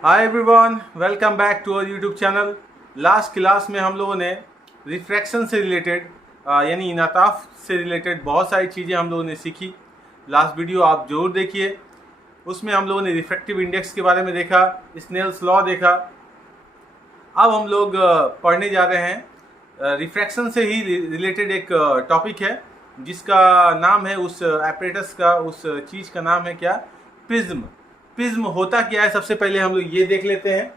Hi everyone, welcome back to our YouTube channel. Last class में हम लोगों ने रिफ्रैक्शन से रिलेटेड यानी इनाताफ से रिलेटेड बहुत सारी चीज़ें हम लोगों ने सीखी। लास्ट वीडियो आप जरूर देखिए। उसमें हम लोगों ने रिफ्रैक्टिव इंडेक्स के बारे में देखा, स्नेल्स लॉ देखा। अब हम लोग पढ़ने जा रहे हैं रिफ्रैक्शन से ही रिलेटेड एक टॉपिक है जिसका नाम है, उस एपरेटस का, उस चीज़ का नाम है क्या? प्रिज्म। प्रिज्म होता क्या है, सबसे पहले हम लोग ये देख लेते हैं।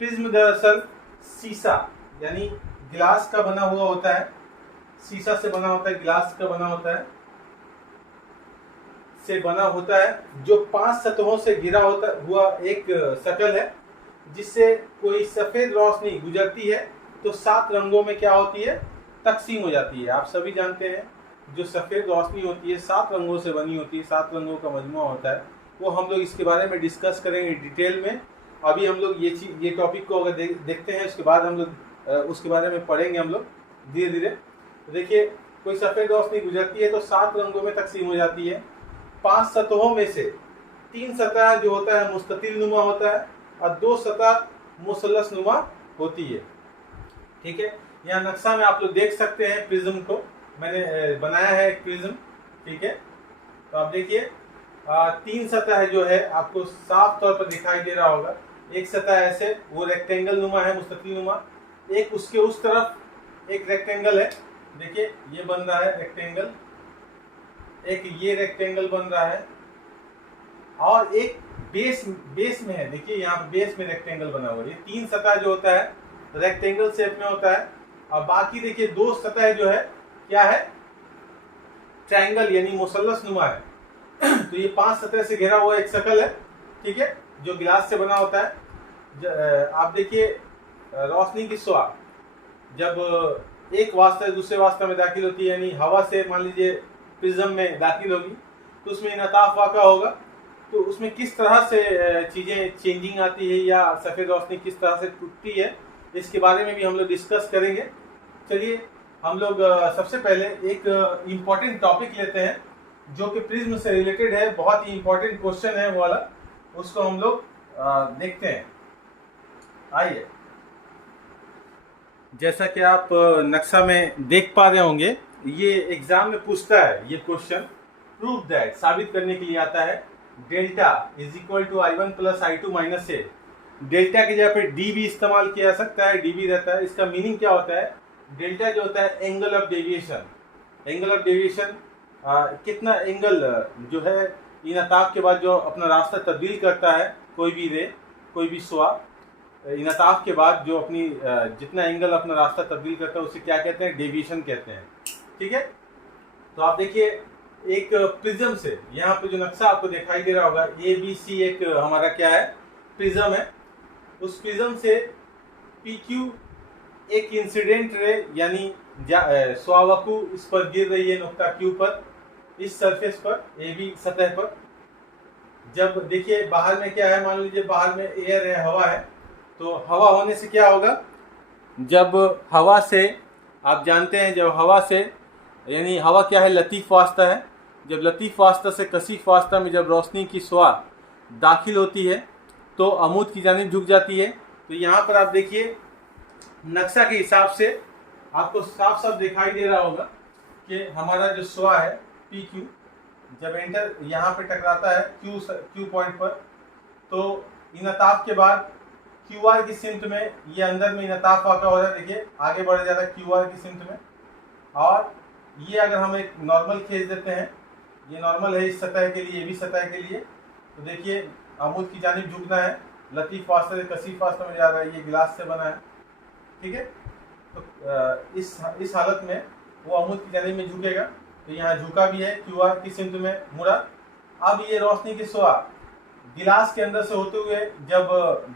प्रिज्म दरअसल शीशा यानी गिलास का बना हुआ होता है। शीशा से बना होता है, गिलास का बना होता है, से बना होता है, जो 5 सतहों से घिरा होता हुआ एक शकल है, जिससे कोई सफेद रोशनी गुजरती है तो 7 रंगों में क्या होती है? तकसीम हो जाती है। आप सभी जानते हैं जो सफेद रोशनी होती है 7 रंगों से बनी होती है, 7 रंगों का मजमुआ होता है। वो हम लोग इसके बारे में डिस्कस करेंगे डिटेल में। अभी हम लोग ये टॉपिक को अगर देखते हैं, उसके बाद हम लोग उसके बारे में पढ़ेंगे हम लोग धीरे धीरे। तो देखिए, कोई सफेद रोशनी गुजरती है तो 7 रंगों में तकसीम हो जाती है। 5 सतहों में से 3 सतह जो होता है मुस्ततिल नुमा होता है और 2 सतह मुसल्लस नुमा होती है। ठीक है, यहाँ नक्शा में आप लोग देख सकते हैं प्रिज्म को। मैंने बनाया है एक प्रिज्म। ठीक है, तो आप देखिए 3 सतह जो है आपको साफ तौर पर दिखाई दे रहा होगा। एक सतह ऐसे वो रेक्टेंगल नुमा है, मुस्ततिल नुमा। एक उसके उस तरफ एक रेक्टेंगल है, देखिए ये बन रहा है रेक्टेंगल। एक ये रेक्टेंगल बन रहा है और एक बेस में है, देखिए यहाँ बेस में रेक्टेंगल बना हुआ है। ये 3 सतह जो होता है रेक्टेंगल शेप में होता है। और बाकी देखिए 2 सतह जो है क्या है? ट्रायंगल यानी मुसल्लस नुमा है। तो ये 5 सतह से घिरा हुआ एक शकल है, ठीक है, जो गिलास से बना होता है। आप देखिए रोशनी की शुआ जब एक वास्ता दूसरे वास्ता में दाखिल होती है, यानी हवा से मान लीजिए प्रिज्म में दाखिल होगी तो उसमें इनताफ वाक़ा होगा। तो उसमें किस तरह से चीज़ें चेंजिंग आती है या सफ़ेद रोशनी किस तरह से टूटती है, इसके बारे में भी हम लोग डिस्कस करेंगे। चलिए हम लोग सबसे पहले एक इम्पॉर्टेंट टॉपिक लेते हैं जो कि प्रिज्म से रिलेटेड है। बहुत ही इम्पोर्टेंट क्वेश्चन है वो वाला, उसको हम लोग देखते हैं। आइए, जैसा कि आप नक्शा में देख पा रहे होंगे, ये एग्जाम में पूछता है ये क्वेश्चन। प्रूव दैट, साबित करने के लिए आता है, delta is equal to I1 plus I2 minus A. Delta की जगह पे डी भी इस्तेमाल किया जा सकता है, डी भी रहता है। इसका मीनिंग क्या होता है? डेल्टा जो होता है angle of deviation. Angle of deviation कितना एंगल जो है इनताफ के बाद जो अपना रास्ता तब्दील करता है, कोई भी रे, कोई भी शुआ इनताफ के बाद जो अपनी जितना एंगल अपना रास्ता तब्दील करता है उसे क्या कहते हैं? डेविएशन कहते हैं। ठीक है, तो आप देखिए एक प्रिज्म से, यहाँ पे जो नक्शा आपको दिखाई दे रहा होगा, ABC एक हमारा क्या है? प्रिज्म है। उस प्रिज्म से PQ एक इंसिडेंट रे यानी स्वावकु इस पर गिर रही है, नुक्ता Q पर, इस सरफेस पर, AB सतह पर। जब देखिए बाहर में क्या है, मान लीजिए बाहर में एयर है, हवा है, तो हवा होने से क्या होगा? जब हवा से, आप जानते हैं जब हवा से, यानी हवा क्या है? लतीफ़ वास्ता है। जब लतीफ़ वास्ता से कसीफ वास्ता में जब रोशनी की शुआ दाखिल होती है तो अमूद की जानिब झुक जाती है। तो यहाँ पर आप देखिए नक्शा के हिसाब से आपको साफ साफ दिखाई दे रहा होगा कि हमारा जो शुआ है PQ जब एंटर यहाँ पे टकराता है Q पॉइंट पर, तो इनताफ के बाद QR की सिमत में ये अंदर में इनताफ वाक़ा हो रहा है। देखिए आगे बढ़ जाता है QR की सिमत में। और ये अगर हम एक नॉर्मल खींच देते हैं, ये नॉर्मल है इस सतह के लिए, भी सतह के लिए, तो देखिए अमूद की जानिब झुकना है, लतीफ़ वास्ता से कसीफ वास्ता में जा रहा है, ये गिलास से बना है। ठीक है, तो इस हालत में वो अमूद की जानिब में झुकेगा। तो यहाँ झुका भी है, QR की सिमत में मुड़ा। अब ये रोशनी की शुआ गिलास के अंदर से होते हुए जब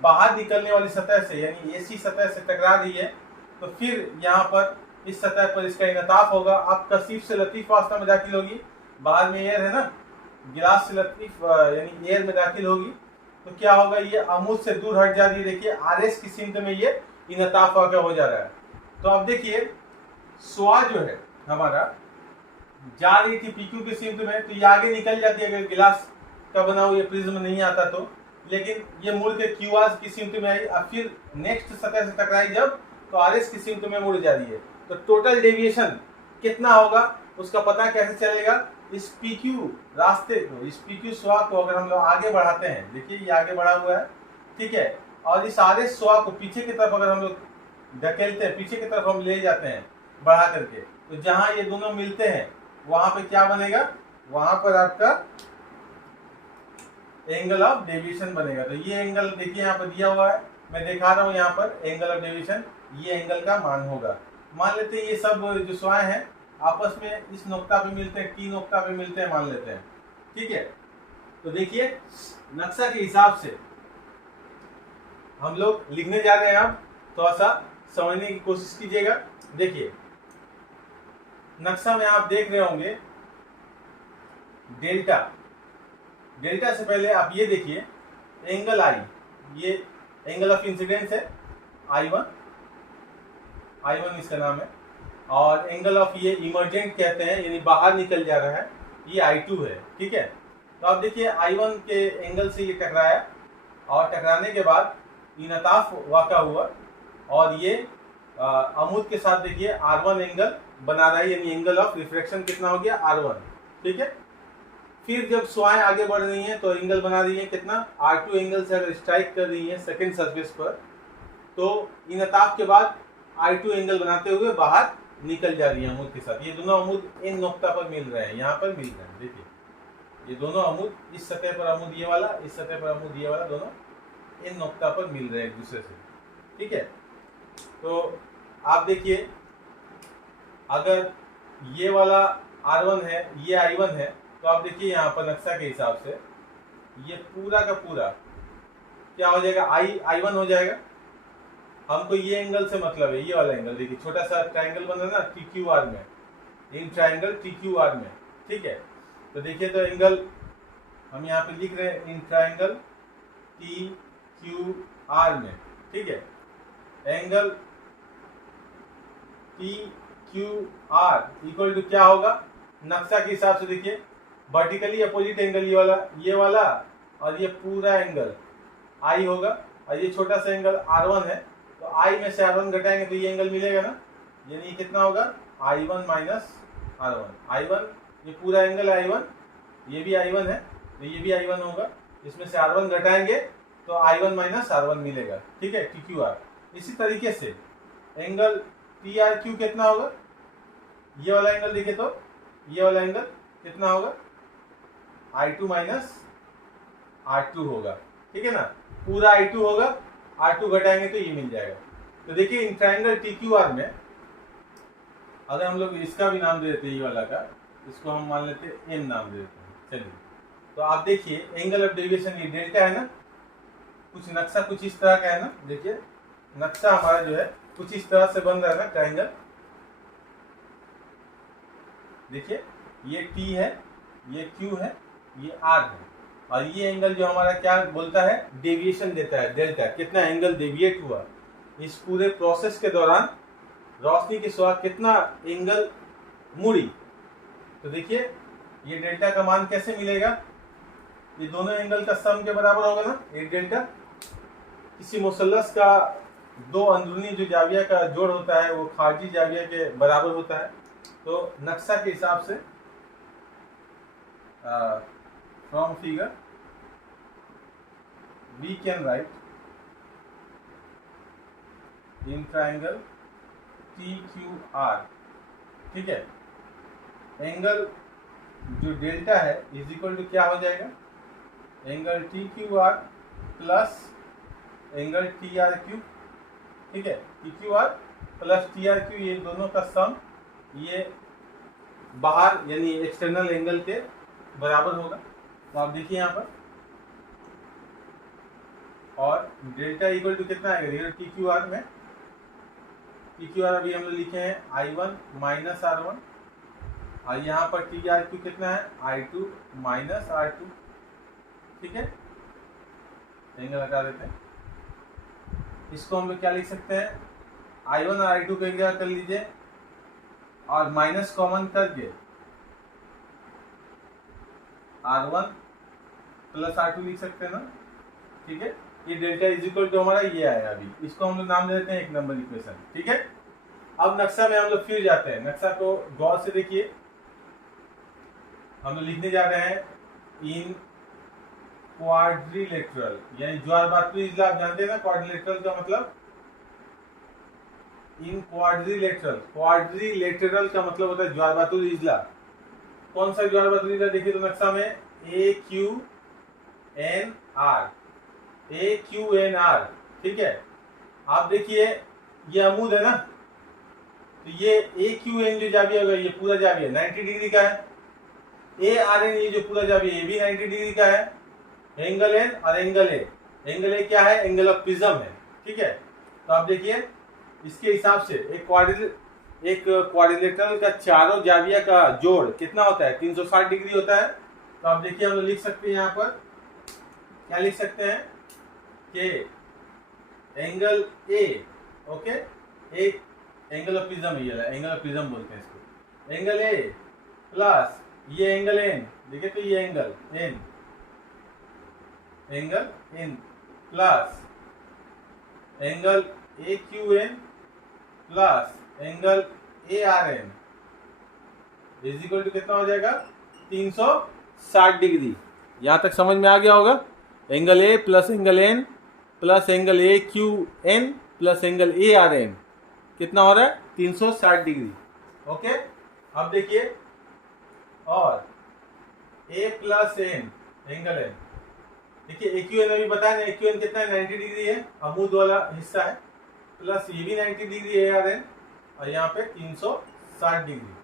बाहर निकलने वाली सतह से यानी AC सतह से टकरा रही है, तो फिर यहाँ पर इस सतह पर इसका इनताफ होगा। अब कसीफ से लतीफ़ वास्ता में दाखिल होगी, बाहर में एयर है ना, गिलास से लतीफ़ यानी एयर में दाखिल होगी, तो क्या होगा? ये अमूद से दूर हट जा रही है। देखिए RS की सिमत में ये इनताफ वाक़ा हो जा रहा है। तो अब देखिए शुआ जो है हमारा जा रही थी PQ की सिमत में, तो ये आगे निकल जाती है। अगर गिलास का बना हुआ ये प्रिज्म नहीं आता तो लेकिन ये मुड़ के क्यू आर की सीमत में आई, अब फिर नेक्स्ट सतह से टकराई जब, तो आर एस की सीमत में मुड़ जा रही है। तो टोटल डेविएशन कितना होगा उसका पता कैसे चलेगा? इस पी क्यू रास्ते को, इस पी क्यू स्वा को अगर हम लोग आगे बढ़ाते हैं, देखिए ये आगे बढ़ा हुआ है, ठीक है, और इस आर एस स्वा को पीछे की तरफ अगर हम लोग धकेलते हैं, पीछे की तरफ हम ले जाते हैं बढ़ा करके, तो जहां ये दोनों मिलते हैं वहां पे क्या बनेगा? वहां पर आपका एंगल ऑफ डेविएशन बनेगा। तो ये एंगल देखिए यहाँ पर दिया हुआ है, मैं दिखा रहा हूँ यहाँ पर एंगल ऑफ डेविएशन, ये एंगल का मान होगा। मान लेते हैं ये सब जो स्वाएं हैं आपस में इस नोक्ता पे मिलते हैं, टी नोक्ता पे मिलते हैं, मान लेते हैं, ठीक है। तो देखिए नक्शा के हिसाब से हम लोग लिखने जा रहे हैं, अब थोड़ा सा समझने की कोशिश कीजिएगा। देखिए नक्शा में आप देख रहे होंगे डेल्टा, डेल्टा से पहले आप ये देखिए एंगल आई, ये एंगल ऑफ इंसिडेंस है I1 इसका नाम है, और एंगल ऑफ ये इमर्जेंट कहते हैं, यानी बाहर निकल जा रहा है, ये I2 है, ठीक है। तो आप देखिए I1 के एंगल से ये टकराया, और टकराने के बाद इनताफ वाक़ा हुआ, और ये अमूद के साथ देखिए R1 एंगल बना रहा है, यानी एंगल ऑफ रिफ्रैक्शन कितना हो गया? R1, ठीक है। फिर जब स्वाएं आगे बढ़ रही हैं तो एंगल बना रही है कितना? R2 एंगल से अगर स्ट्राइक कर रही है सेकंड सरफेस पर, तो इनताफ के बाद I2 एंगल बनाते हुए बाहर निकल जा रही है अमूद के साथ। ये दोनों अमूद इन नोक्ता पर मिल रहे हैं, यहाँ पर मिल रहे हैं, देखिए ये दोनों अमूद, इस सतह पर अमूद ये वाला, इस सतह पर अमूद ये वाला, दोनों इन नोक्ता पर मिल रहे हैं एक दूसरे से, ठीक है। तो आप देखिए अगर ये वाला R1 है, ये I1 है, तो आप देखिए यहाँ पर नक्शा के हिसाब से ये पूरा का पूरा क्या हो जाएगा? I1 हो जाएगा। हमको ये एंगल से मतलब है, ये वाला एंगल देखिए, छोटा सा ट्रायंगल बन रहा है ना TQR में, इन ट्रायंगल TQR में, ठीक है। तो देखिए तो एंगल हम यहाँ पे लिख रहे हैं इन ट्रायंगल TQR में, ठीक है। एंगल TQR इक्वल टू क्या होगा? नक्शा के हिसाब से देखिए वर्टिकली अपोजिट एंगल ये वाला और ये पूरा एंगल I होगा, और ये छोटा सा एंगल R1 है, तो I में से R1 घटाएंगे तो ये एंगल मिलेगा ना, यानी कितना होगा? I1 minus R1। I1 ये पूरा एंगल I1, ये भी I1 है, तो ये भी I1 होगा, इसमें से R1 घटाएंगे तो I1 माइनस R1 मिलेगा, ठीक है, TQR। इसी तरीके से एंगल TRQ कितना होगा? ये वाला एंगल देखिए तो ये वाला एंगल कितना होगा? I2 माइनस R2 होगा, ठीक है ना, पूरा I2 होगा, R2 घटाएंगे तो ये मिल जाएगा। तो देखिए इन ट्रायंगल TQR में अगर हम लोग इसका भी नाम दे देते हैं, ये वाला का, इसको हम मान लेते हैं M नाम दे देते हैं, चलिए। तो आप देखिए एंगल ऑफ डेविएशन ये डेल्टा है ना, कुछ नक्शा कुछ इस तरह का है ना, देखिए नक्शा हमारा जो है कुछ इस तरह से बन रहा है ना ट्रायंगल, देखिए ये T है, ये Q है, ये R है, और ये एंगल जो हमारा क्या बोलता है? डेविएशन देता है, डेल्टा, कितना एंगल डेविएट हुआ इस पूरे प्रोसेस के दौरान, रोशनी की स्वाद कितना एंगल मुड़ी। तो देखिए ये डेल्टा का मान कैसे मिलेगा? ये दोनों एंगल का सम के बराबर होगा ना, एक डेल्टा। किसी मुसल्लस का दो अंदरूनी जो जाविया का जोड़ होता है वो खारजी जाविया के बराबर होता है। तो नक्शा के हिसाब से from figure we can write in triangle TQR, ठीक है, एंगल जो डेल्टा है इज इक्वल टू क्या हो जाएगा? Angle TQR plus angle TRQ, ठीक है, TQR प्लस TRQ, ये दोनों का सम ये बाहर यानी एक्सटर्नल एंगल के बराबर होगा। तो आप देखिए यहाँ पर, और डेल्टा इक्वल टू कितना आएगा? TQR में TQR अभी हम लोग लिखे हैं I1 माइनस R1, और यहाँ पर TRQ कितना है? I2 माइनस R2, ठीक है, एंगल हटा देते हैं। इसको हम लोग क्या लिख सकते हैं? I1 और I2 को एक जगह कर लीजिए और माइनस कॉमन करके R1 प्लस R2 लिख सकते हैं ना, ठीक है। ये डेल्टा इज इक्वल टू हमारा ये आया अभी, इसको हम लोग नाम दे देते हैं 1 नंबर इक्वेशन, ठीक है। अब नक्शा में हम लोग फिर जाते हैं, नक्शा को गौर से देखिए। हम लोग लिखने जा रहे हैं इन क्वाड्रिलेटरल, यानी ज्वारभातुरी इजला आप जानते हैं ना, क्वाड्रिलेटरल का मतलब इन क्वाड्रिलेटरल का मतलब होता है ज्वारभातुरी इजला। कौन सा ज्वारभातुरी इजला देखिए तो नक्शा में AQNR, ठीक है। आप देखिए ये अमूद है ना, तो ये AQN जो जाविया होगा ये पूरा जाविया 90 डिग्री का है। ARN ये जो पूरा जाविया ये भी 90 डिग्री का है। एंगल N और एंगल A क्या है, एंगल ऑफ प्रिज्म है, ठीक है। तो आप देखिए इसके हिसाब से एक क्वाड्रिलेटरल का चारों जाविया का जोड़ कितना होता है, 360 डिग्री होता है। तो आप देखिए हम लोग लिख सकते हैं यहाँ पर, क्या लिख सकते हैं कि एंगल A, ओके, एक एंगल ऑफ प्रिज्म है, ये एंगल ऑफ प्रिज्म बोलते हैं इसको। एंगल A प्लस ये एंगल N, देखिए तो ये angle N plus angle AQN plus angle ARN is equal to कितना हो जाएगा, 360 डिग्री। यहां तक समझ में आ गया होगा। Angle A plus angle N plus angle AQN plus angle ARN कितना हो रहा है, 360 डिग्री, ओके। अब देखिए और A plus N angle N, देखिए AQN अभी बताया ना, AQN कितना है, 90 डिग्री है, अमूद वाला हिस्सा है, प्लस ये भी 90 डिग्री ARN और यहाँ पे 360 डिग्री,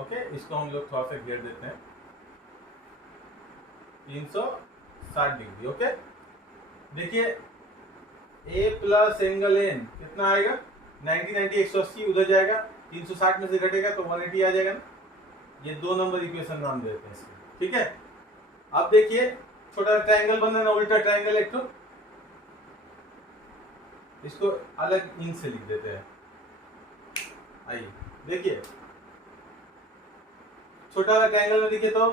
ओके। इसको हम लोग थोड़ा सा घेर देते हैं, 360 डिग्री, ओके। देखिए A प्लस एंगल N कितना आएगा, 90 180 उधर जाएगा, 360 में से घटेगा तो 180 आ जाएगा ना। ये 2 नंबर इक्वेशन नाम देते हैं इसको, ठीक है। अब देखिए छोटा ट्रायंगल बन रहा है ना, उल्टा ट्रायंगल एक तो, इसको अलग इंक से लिख देते हैं। आइए देखिए छोटा ट्रायंगल में देखिए तो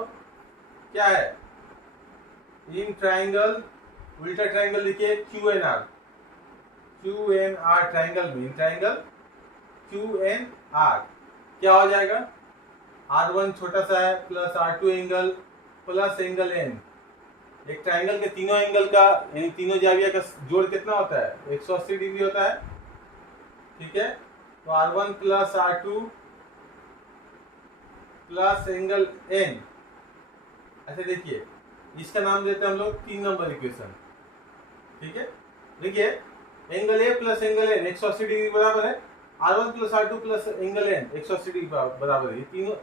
क्या है, इन ट्रायंगल उल्टा ट्रायंगल लिखिए QNR ट्रायंगल में, इन ट्रायंगल QNR क्या हो जाएगा, R1 छोटा सा है plus R2 angle plus angle N। एक ट्रायंगल के तीनों एंगल का यानी तीनों जाविया का जोड़ कितना होता है, 180 डिग्री होता है, ठीक है। तो R1 plus R2 plus angle N, ऐसे देखिए इसका नाम देते हैं हम लोग 3 नंबर इक्वेशन, ठीक है। देखिए angle A plus angle N 180 degree बराबर है, R1 plus R2 plus angle N 180 degree बराबर है।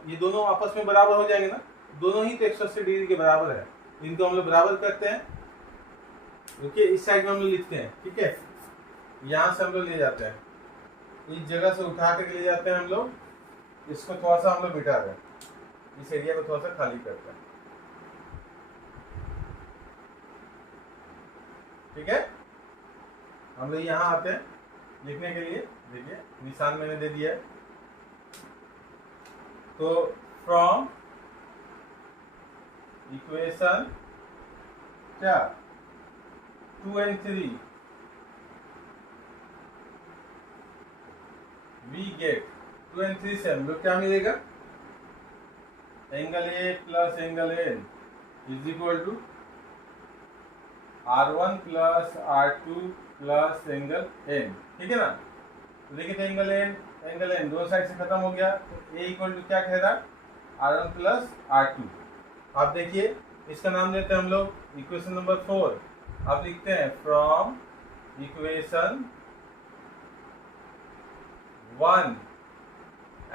ये दोनों आपस में बराबर हो जाएंगे ना, दोनों ही तो 180 डिग्री के बराबर है, इनको हम लोग बराबर करते हैं, ओके। इस साइड में हम लोग लिखते हैं, ठीक है। यहाँ से हम लोग ले जाते हैं, इस जगह से उठा कर ले जाते हैं हम लोग, इसको थोड़ा सा हम लोग मिटा दें, इस एरिया को थोड़ा सा खाली करते हैं, ठीक है। हम लोग यहाँ आते हैं लिखने के लिए, देखिए निशान मैंने दे दिया है। तो फ्रॉम इक्वेशन क्या 2 and 3 वी गेट 2 and 3 से हम लोग क्या मिलेगा, angle A plus angle N is equal to R1 plus R2 plus angle N, ठीक है ना। तो देखिए एंगल N दोनों साइड से खत्म हो गया, तो A इक्वल टू क्या कह रहा है, R1 प्लस R2। आप देखिए इसका नाम देते हैं हम लोग इक्वेशन नंबर 4। आप लिखते हैं फ्रॉम इक्वेशन 1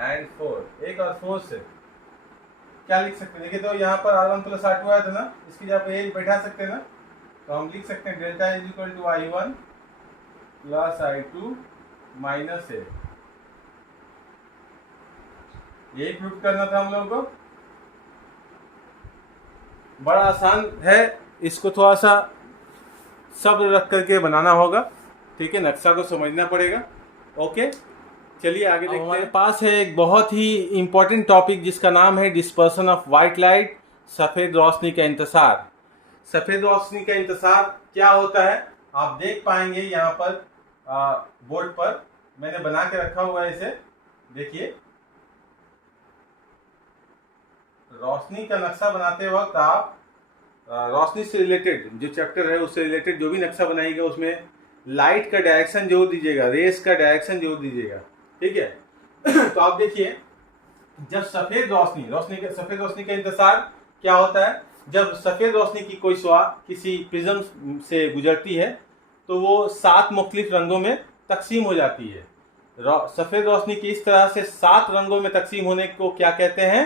and 4, 1 और 4 से क्या लिख सकते हैं, देखिए तो यहाँ पर R1 प्लस R2 आया था ना, इसकी जगह पे A बैठा सकते हैं ना, तो हम लिख सकते हैं delta is equal to I1 plus I2 minus A। यही प्रूफ करना था हम लोगों को, बड़ा आसान है, इसको थोड़ा सा सब्र रख करके बनाना होगा, ठीक है, नक्शा को समझना पड़ेगा, ओके। चलिए आगे देखते हैं। हमारे पास है एक बहुत ही इम्पोर्टेंट टॉपिक जिसका नाम है डिस्पर्सन ऑफ वाइट लाइट, सफ़ेद रोशनी का इंतसार। सफेद रोशनी का इंतजार क्या होता है आप देख पाएंगे यहाँ पर बोर्ड पर मैंने बना के रखा हुआ है इसे। देखिए, रोशनी का नक्शा बनाते वक्त आप रोशनी से रिलेटेड जो चैप्टर है उससे रिलेटेड जो भी नक्शा बनाइएगा उसमें लाइट का डायरेक्शन जरूर दीजिएगा, रेस का डायरेक्शन जरूर दीजिएगा, ठीक है। तो आप देखिए, जब सफेद रोशनी का इंतजार क्या होता है, जब सफेद रोशनी की कोई शुआ किसी प्रिज्म से गुजरती है तो वो 7 मुख्तलिफ रंगों में तकसीम हो जाती है। सफेद रोशनी की इस तरह से 7 रंगों में तकसीम होने को क्या कहते हैं,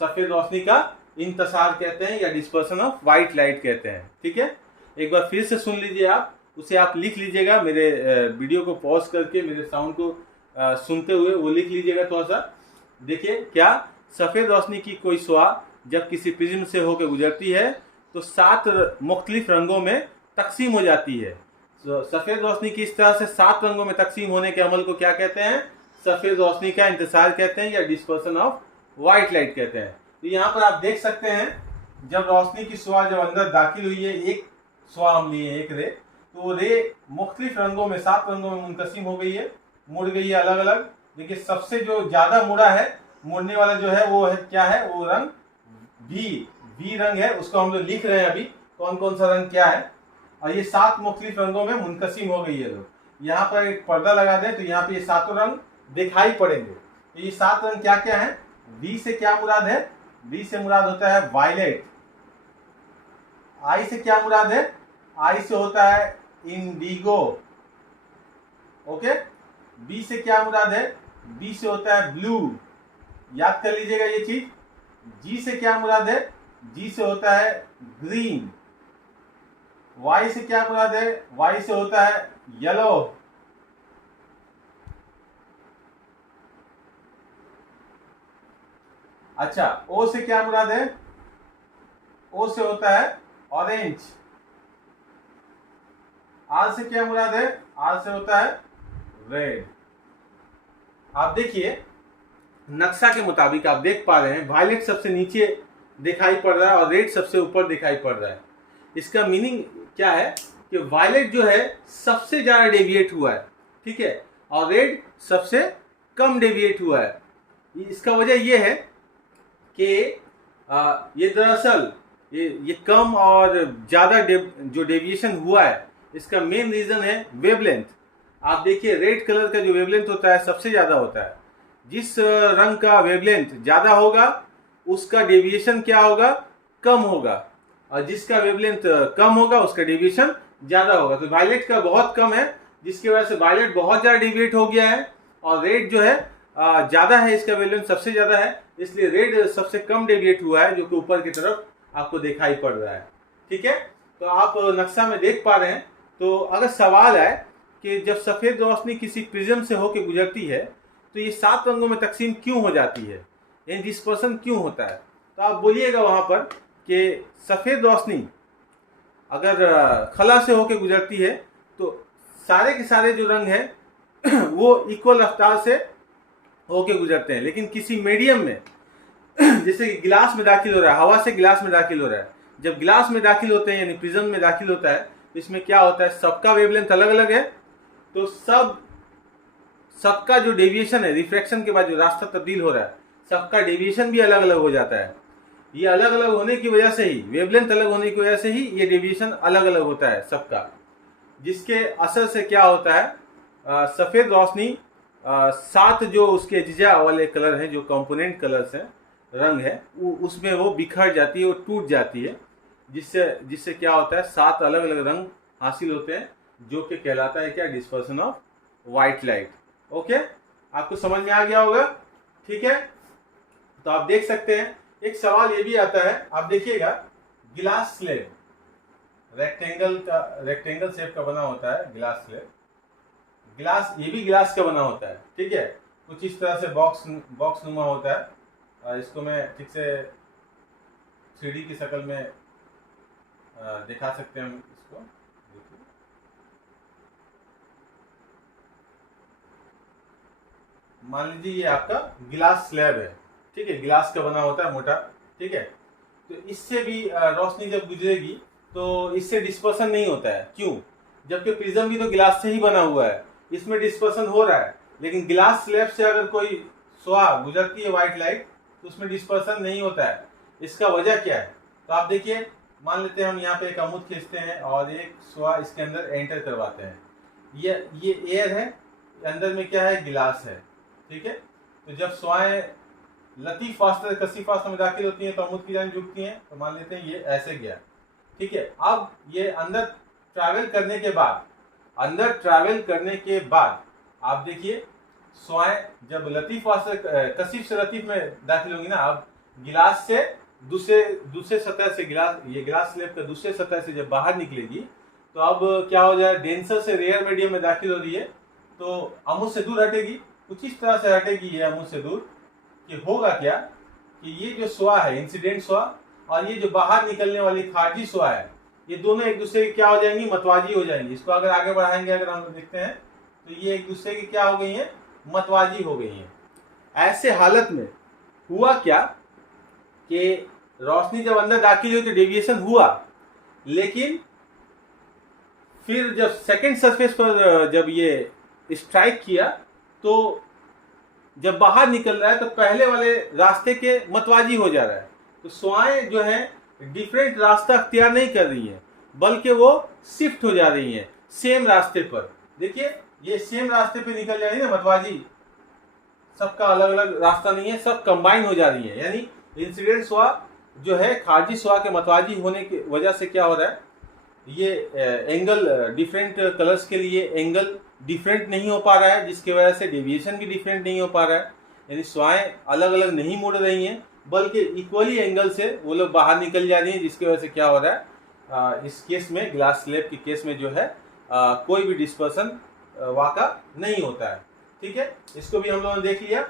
सफेद रोशनी का इंतजार कहते हैं या डिस्पर्सन ऑफ व्हाइट लाइट कहते हैं, ठीक है। एक बार फिर से सुन लीजिए, आप उसे आप लिख लीजिएगा, मेरे वीडियो को पॉज करके मेरे साउंड को सुनते हुए वो लिख लीजिएगा थोड़ा सा। देखिए, क्या सफेद रोशनी की कोई शुआ जब किसी प्रिज्म से होकर गुजरती है तो 7 मुख्तलिफ रंगों में तकसीम हो जाती है। सफेद रोशनी की इस तरह से 7 रंगों में तकसीम होने के अमल को क्या कहते हैं, सफेद रोशनी का इंतजार कहते हैं या डिस्पर्सन ऑफ व्हाइट लाइट कहते हैं। तो यहाँ पर आप देख सकते हैं, जब रोशनी की शुआ जब अंदर दाखिल हुई है, एक शुआ हम लिए एक रे, तो वो रे मुख्तलिफ रंगों में 7 रंगों में मुनकसिम हो गई है, मुड़ गई है अलग अलग। देखिए, सबसे जो ज्यादा मुड़ा है, मुड़ने वाला जो है वो है क्या है, वो रंग बी रंग है, उसको हम लोग लिख रहे हैं अभी कौन कौन सा रंग क्या है। और ये 7 मुख्तलिफ रंगों में मुनकसिम हो गई है। लोग यहाँ पर एक पर्दा लगा दें तो यहाँ पे ये 7 रंग दिखाई पड़ेंगे। तो ये 7 रंग क्या क्या है, बी से क्या मुराद है, बी से मुराद होता है वायलेट। आई से क्या मुराद है, आई से होता है इंडिगो, ओके। बी से क्या मुराद है, बी से होता है ब्लू, याद कर लीजिएगा ये चीज। जी से क्या मुराद है, जी से होता है ग्रीन। वाई से क्या मुराद है, वाई से होता है येलो। अच्छा, ओ से क्या मुराद है, ओ से होता है ऑरेंज। आर से क्या मुराद है, आर से होता है रेड। आप देखिए, नक्शा के मुताबिक आप देख पा रहे हैं वायलेट सबसे नीचे दिखाई पड़ रहा है और रेड सबसे ऊपर दिखाई पड़ रहा है। इसका मीनिंग क्या है कि वायलेट जो है सबसे ज्यादा डेविएट हुआ है, ठीक है, और रेड सबसे कम डेविएट हुआ है। इसका वजह यह है कि ये दरअसल ये कम और ज्यादा जो डेविएशन हुआ है, इसका मेन रीजन है वेवलेंथ। आप देखिए, रेड कलर का जो वेवलेंथ होता है सबसे ज्यादा होता है। जिस रंग का वेवलेंथ ज्यादा होगा उसका डेविएशन क्या होगा, कम होगा, और जिसका वेवलेंथ कम होगा उसका डेविएशन ज्यादा होगा। तो वायलेट का बहुत कम है, जिसकी वजह से वायलेट बहुत ज्यादा डेविएट हो गया है, और रेड जो है ज्यादा है, इसका वेवलेंथ सबसे ज्यादा है, इसलिए रेड सबसे कम डेविएट हुआ है, जो कि ऊपर की तरफ आपको दिखाई पड़ रहा है, ठीक है। तो आप नक्शा में देख पा रहे हैं। तो अगर सवाल है कि जब सफेद रोशनी किसी प्रिज्म से होकर गुजरती है तो ये 7 रंगों में तकसीम क्यों हो जाती है, यानी डिस्पर्सन क्यों होता है, तो आप बोलिएगा वहां पर कि सफेद रोशनी अगर खला से होकर गुजरती है तो सारे के सारे जो रंग हैं वो इक्वल रफ्तार से होकर गुजरते हैं, लेकिन किसी मीडियम में जैसे कि गिलास में दाखिल हो रहा है, हवा से गिलास में दाखिल हो रहा है, जब गिलास में दाखिल होते हैं यानी प्रिज्म में दाखिल होता है, इसमें क्या होता है, सबका वेवलेंथ अलग अलग है, तो सबका जो डेविएशन है, रिफ्रैक्शन के बाद जो रास्ता तब्दील हो रहा है, सबका डेविएशन भी अलग अलग हो जाता है। ये अलग अलग होने की वजह से ही, वेवलेंथ अलग होने की वजह से ही ये डेविएशन अलग अलग होता है सबका, जिसके असर से क्या होता है, सफेद रोशनी 7 जो उसके अज्जा वाले कलर हैं, जो कंपोनेंट कलर्स हैं, रंग है, उसमें वो बिखर जाती है, वो टूट जाती है, जिससे क्या होता है, 7 अलग अलग रंग हासिल होते हैं, जो कि कहलाता है क्या, dispersion of white light. Okay, आपको समझ में आ गया होगा, ठीक है। तो आप देख सकते हैं, एक सवाल ये भी आता है, आप देखिएगा, गिलास स्लेब रेक्टेंगल शेप का बना होता है, गिलास स्लेब, गिलास ये भी गिलास का बना होता है, ठीक है, कुछ इस तरह से बॉक्स नुमा होता है। इसको मैं ठीक से 3D की शक्ल में दिखा सकते हैं इसको। मान लीजिए ये आपका गिलास स्लैब है, ठीक है, गिलास का बना होता है, मोटा, ठीक है। तो इससे भी रोशनी जब गुजरेगी तो इससे डिस्पर्सन नहीं होता है। क्यों? जबकि प्रिज्म भी तो गिलास से ही बना हुआ है, इसमें डिस्पर्सन हो रहा है, लेकिन गिलास स्लैब से अगर कोई शुआ गुजरती है व्हाइट लाइट तो उसमें डिस्पर्सन नहीं होता है। इसका वजह क्या है? तो आप देखिए, मान लेते हैं हम यहाँ पे एक अमूद खींचते हैं और एक शुआ इसके अंदर एंटर करवाते हैं। ये एयर है, अंदर में क्या है? गिलास है, ठीक है। तो जब शुआएं लतीफ फास्टर कसीफ फास्टर में दाखिल होती हैं तो अमूद की जानिब झुकती हैं। तो मान लेते हैं ये ऐसे गया, ठीक है। अब ये अंदर ट्रैवल करने के बाद आप देखिए, शुआएं जब लतीफ फास्टर कसीफ से लतीफ में दाखिल होंगी ना, अब गिलास से दूसरे सतह से गिलास स्लैब का दूसरे सतह से जब बाहर निकलेगी तो अब क्या हो जाए? डेंसर से रेयर मीडियम में दाखिल हो रही है तो अमूद से दूर हटेगी, कुछ इस तरह से हटेगी ये अमूद से दूर कि होगा क्या कि ये जो शुआ है इंसिडेंट शुआ और ये जो बाहर निकलने वाली खारजी शुआ है, ये दोनों एक दूसरे के क्या हो जाएंगी? मतवाजी हो जाएंगी। इसको अगर आगे बढ़ाएंगे, अगर हम देखते हैं तो ये एक दूसरे की क्या हो गई हैं? मतवाजी हो गई हैं। ऐसे हालत में हुआ क्या कि रोशनी जब अंदर दाखिल हुई तो डेविएशन हुआ, लेकिन फिर जब सेकंड सरफेस पर जब ये स्ट्राइक किया तो जब बाहर निकल रहा है तो पहले वाले रास्ते के मतवाजी हो जा रहा है। तो शुआएं जो हैं डिफरेंट रास्ता अख्तियार नहीं कर रही हैं, बल्कि वो शिफ्ट हो जा रही हैं सेम रास्ते पर। देखिए, ये सेम रास्ते पे निकल जा रही है ना मतवाजी, सबका अलग अलग रास्ता नहीं है, सब कंबाइन हो जा रही है। यानी इंसिडेंट शुआ जो है खारजी शुआ के मतवाजी होने की वजह से क्या हो रहा है? ये एंगल डिफरेंट कलर्स के लिए एंगल डिफरेंट नहीं हो पा रहा है, जिसकी वजह से डेविएशन भी डिफरेंट नहीं हो पा रहा है। यानी शुआएं अलग अलग नहीं मुड़ रही हैं, बल्कि इक्वली एंगल से वो लोग बाहर निकल जा रही हैं, जिसकी वजह से क्या हो रहा है? इस केस में, ग्लास स्लैब के केस में जो है कोई भी डिस्पर्सन वाक़ा नहीं होता है, ठीक है। इसको भी हम लोगों ने देख लिया।